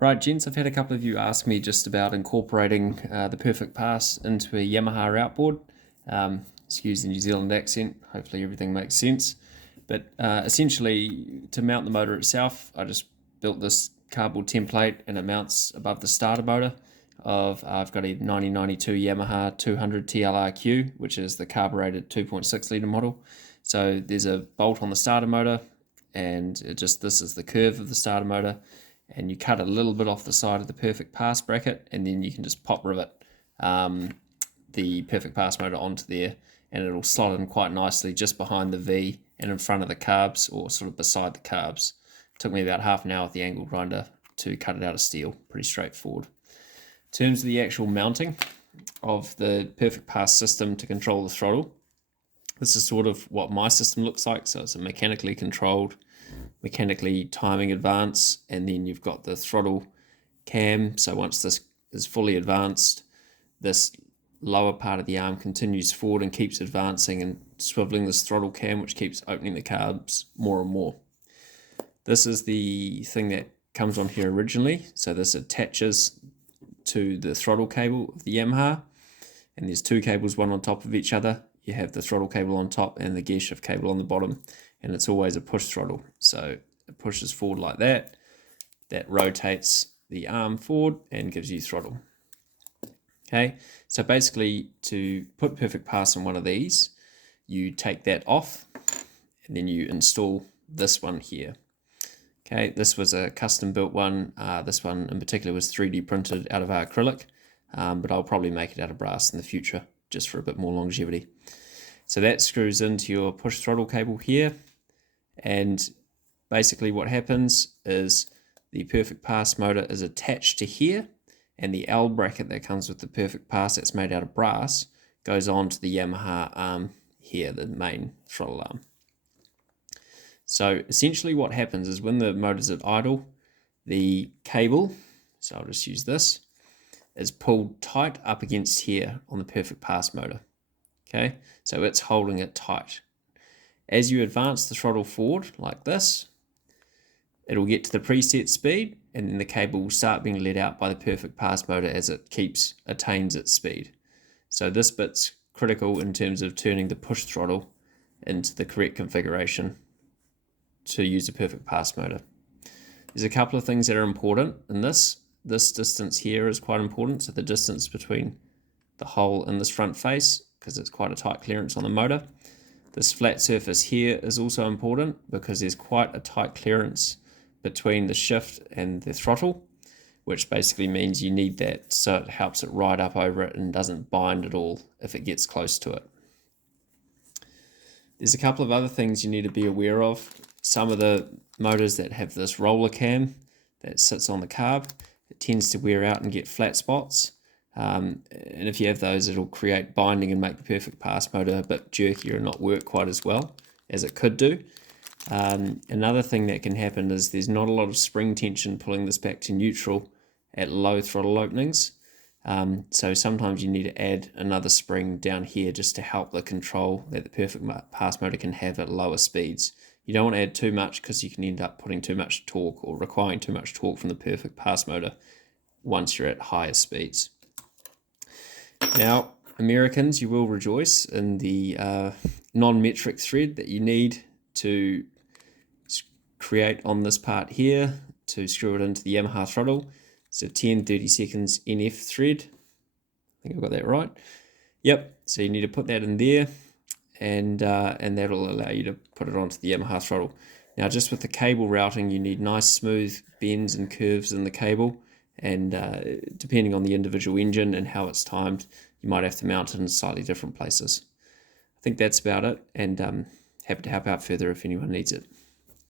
Right, gents, I've had a couple of you ask me just about incorporating the Perfect Pass into a Yamaha outboard. Excuse the New Zealand accent, hopefully everything makes sense. But essentially, to mount the motor itself, I just built this cardboard template and it mounts above the starter motor I've got a 1992 Yamaha 200 TLRQ, which is the carbureted 2.6 litre model. So there's a bolt on the starter motor, and this is the curve of the starter motor, and you cut a little bit off the side of the Perfect Pass bracket, and then you can just pop rivet the Perfect Pass motor onto there, and it'll slot in quite nicely just behind the V and in front of the carbs, or sort of beside the carbs. It took me about half an hour with the angle grinder to cut it out of steel. Pretty straightforward. In terms of the actual mounting of the Perfect Pass system to control the throttle, this is sort of what my system looks like. So it's a mechanically controlled, mechanically timing advance, and then you've got the throttle cam. So once this is fully advanced, this lower part of the arm continues forward and keeps advancing and swiveling this throttle cam, which keeps opening the carbs more and more. This is the thing that comes on here originally. So this attaches to the throttle cable of the Yamaha, and there's two cables, one on top of each other. You have the throttle cable on top and the gear shift cable on the bottom, and it's always a push throttle. So it pushes forward like that. That rotates the arm forward and gives you throttle. Okay, so basically to put Perfect Pass on one of these, you take that off and then you install this one here. Okay, this was a custom built one. This one in particular was 3D printed out of our acrylic, but I'll probably make it out of brass in the future just for a bit more longevity. So that screws into your push throttle cable here, and basically what happens is the Perfect Pass motor is attached to here, and the L bracket that comes with the Perfect Pass that's made out of brass goes on to the Yamaha arm here, the main throttle arm. So essentially what happens is when the motor's at idle, the cable, so I'll just use this, is pulled tight up against here on the Perfect Pass motor. Okay, so it's holding it tight. As you advance the throttle forward like this, it'll get to the preset speed, and then the cable will start being let out by the Perfect Pass motor as it attains its speed. So this bit's critical in terms of turning the push throttle into the correct configuration to use a Perfect Pass motor. There's a couple of things that are important in this. This distance here is quite important, so the distance between the hole in this front face, because it's quite a tight clearance on the motor. This flat surface here is also important because there's quite a tight clearance between the shift and the throttle, which basically means you need that so it helps it ride up over it and doesn't bind at all if it gets close to it. There's a couple of other things you need to be aware of. Some of the motors that have this roller cam that sits on the carb, it tends to wear out and get flat spots. And if you have those, it'll create binding and make the Perfect Pass motor a bit jerkier and not work quite as well as it could do. Another thing that can happen is there's not a lot of spring tension pulling this back to neutral at low throttle openings. So sometimes you need to add another spring down here just to help the control that the Perfect Pass motor can have at lower speeds. You don't want to add too much because you can end up putting too much torque or requiring too much torque from the Perfect Pass motor once you're at higher speeds. Now, Americans, you will rejoice in the non-metric thread that you need to create on this part here to screw it into the Yamaha throttle. It's a 10/32 NF thread. I think I've got that right. Yep, so you need to put that in there, and that'll allow you to put it onto the Yamaha throttle. Now, just with the cable routing, you need nice smooth bends and curves in the cable, and depending on the individual engine and how it's timed, you might have to mount it in slightly different places. I think that's about it, and happy to help out further if anyone needs it.